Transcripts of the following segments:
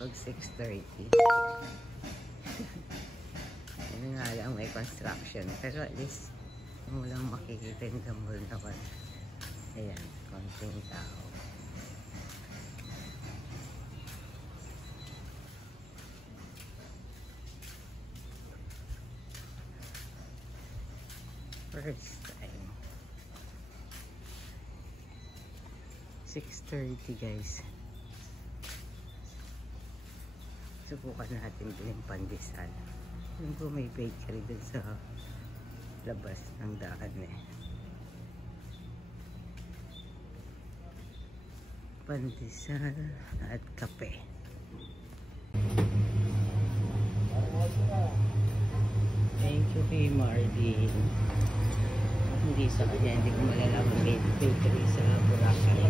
pag 6:30. Ano nga lang, may construction. Pero at least, mo lang makikita yung dambol naman. Ayan, konting tao. First time. 6:30 guys. Subukan natin yung pandesal. Yung po may bakery dun sa labas ng daan eh. Pandesal at kape. Thank you kay Marlene. Hindi sa kanya, hindi ko malalaman may bakery sa Boracay.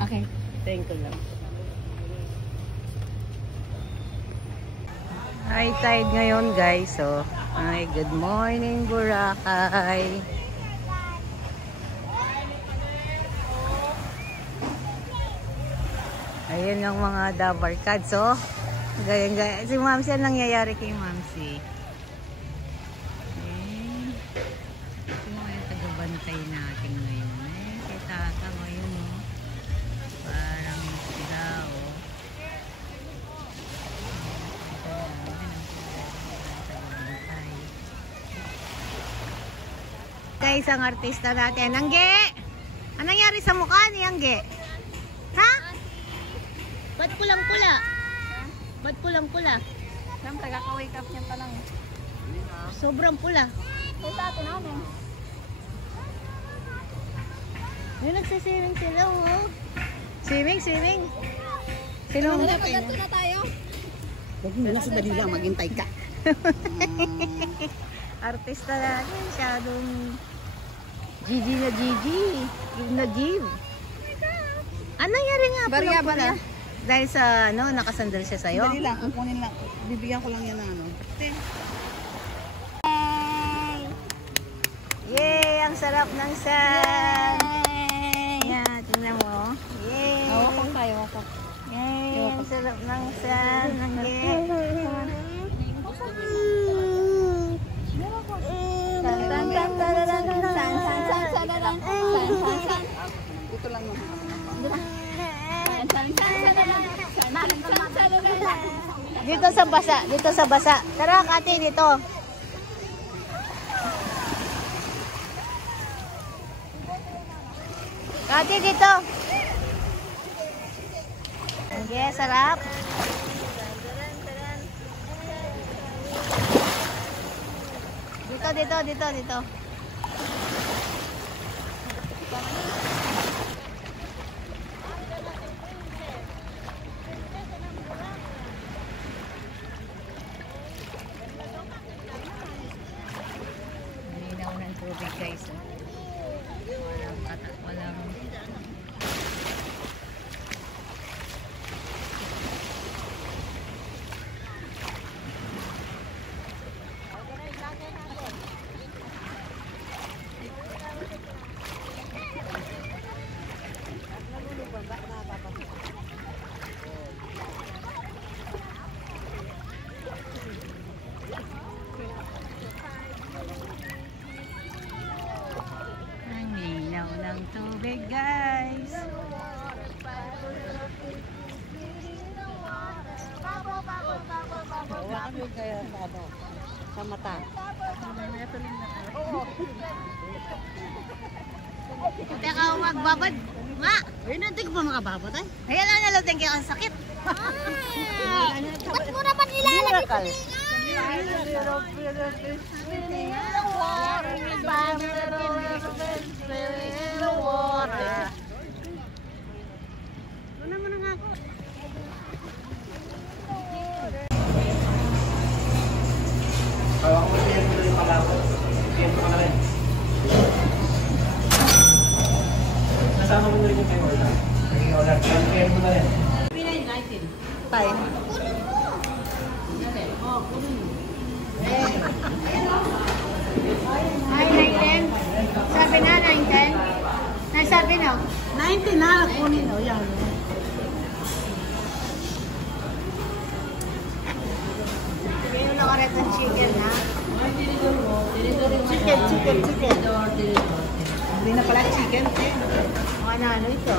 Okay, thank you lang. High tide ngayon guys. So, hi, good morning Boracay. Ayan ang mga dabarkads, oh. Gaya. Si Mamsi, anong nangyayari kay Mamsi? Ito mga yung tagabantay natin ngayon. Kay Tata ngayon, oh. Parang sila, oh. Guys, ang artista natin. Angge! Anong nangyari sa mukha ni Angge? Ha? Ba't pulang-pula? Ba't pulang-pula? Siyempre, kaka-wake up niyan pa lang. Sobrang pula. Kaya sa atin namin. Yung nagsiswimming sila, oh. Swimming. Sino? Maganda na tayo. Huwag mo na sa dali lang, maghintay ka. Artista natin, masyadong Gigi na Gigi. Give na give. Ano nangyari nga? Barya. Dahil sa, ano, nakasandal siya sa'yo? Dali lang, kukunin lang. Bibigyan ko lang yan ng ano. Yay! Ang sarap ng sun! Yan, tingnan mo. Yay! Hawak tayo, hawak. Yay! Ang sarap ng sun! Ito lang mo. Dito sa basa. Tara, Kati, dito. Kati, dito. Okay, sarap. Dito. Malinaw ng tubig guys. Walang ng tubig guys. Hawakan mo kaya sa mata. Teka, magbabad. Nga! Ayun, natin ko pa makababad ay. Ayan na nalating kayo ang sakit. Ba't mo naman ilalagay sa Una mo na nga ako. Kaya ko siya yung palabot. Siyan ko na rin. Nasama mo na rin yung kay Orla. Naging Orla. Siyan mo na rin. Fine. Ay, 910. Sabi na, 910. Nasabi na. 90 na, kunin o yan. Ngayon nakaret ng chicken, ha? Chicken. Hindi na pala chicken, eh. Ano ito?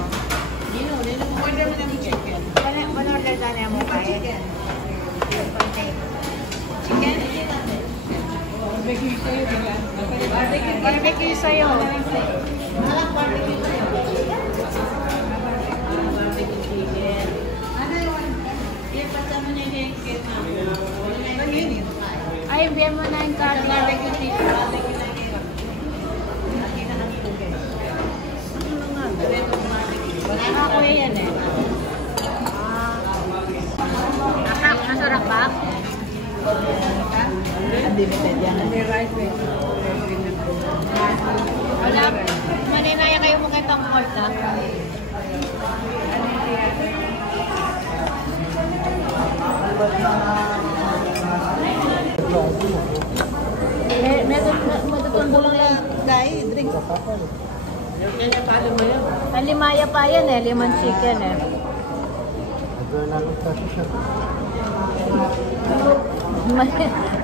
Order mo ng chicken. Pan-order na niya mo kaya? Chicken. Chicken? Barbecue sa'yo. Ay, biyan mo na yung curry. Barbecue chicken. Ako yan eh. Akak, masarap ba? Unlimited yan. Wala, maninaya kayo mo kay Tom Holt, ha? Matutong lang na, guy, drink. Nalimaya pa yan eh, lemon chicken eh.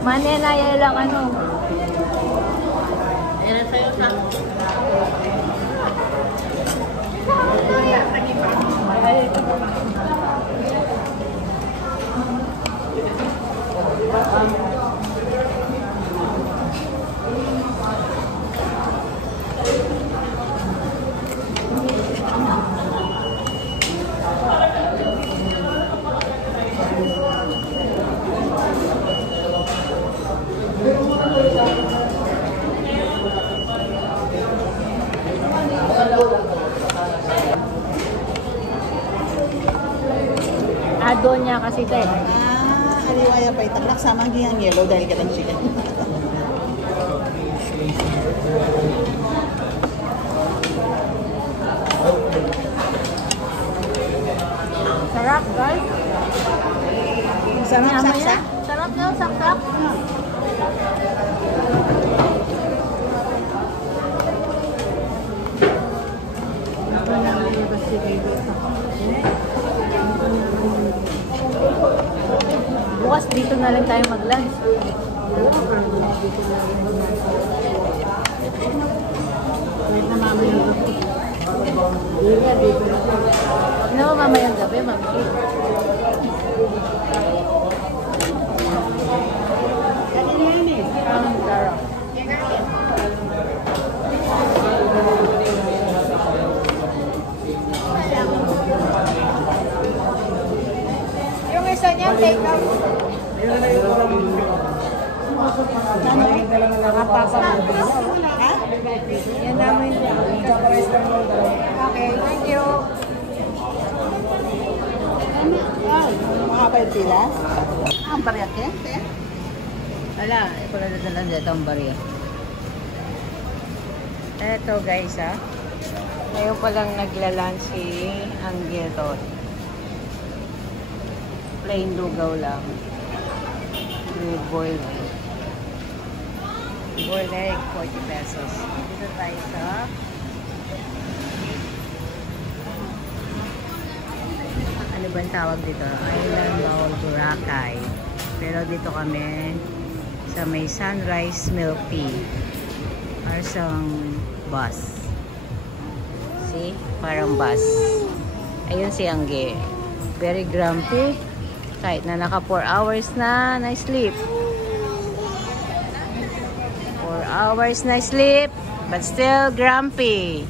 Maninaya lang ano. Yan sa'yo sa... Ado niya kasi tayo. Aliwaya pa itaklak sama ang yellow dahil ka lang chicken. Sarap guys. Sarap saksa. Sarap na, saksak. Bukas dito na lang tayo mag-lunch. No, mamayang gabi, mami. Sarap. Yung isa niya, take out. Ha? Yan namin. Okay, thank you. Makapal pila? Ang pariyak yan, eh? Wala, ito na dadalan dito ang barya. Eto guys ngayon pa lang nagla-lunch si Angie to. Plain lugaw lang. With boiled egg. Boiled egg, 40 pesos. Dito tayo sa ano bang tawag dito? Island Mall, Boracay. Pero dito kami sa may Sunrise Milk Tea. Arsang bus. See? Parang bus. Ayun si Angge. Very grumpy. Kahit na naka 4 hours na sleep. 4 hours na sleep. But still grumpy.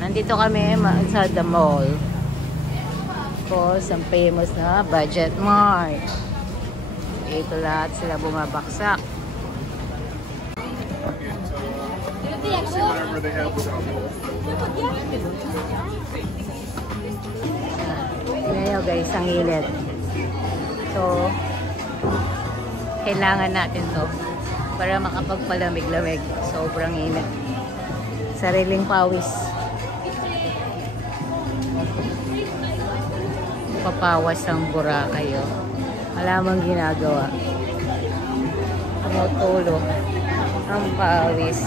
Nandito kami sa the mall. Of course, ang famous na Budget Mart. Ito lahat sila bumabaksak. Whatever they have without milk. Ngayon guys, ang init. So, kailangan natin to para makapagpalamig-lamig. Sobrang init. Sariling pawis. Papawas ang Boracay. Wala mang ginagawa. Tumutulo. Ang pawis.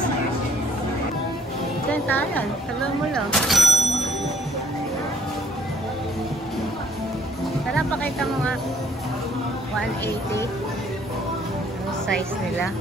Saan tayo? Sabihan mo lang. Tara, pakita mo nga. 180. Ang size nila.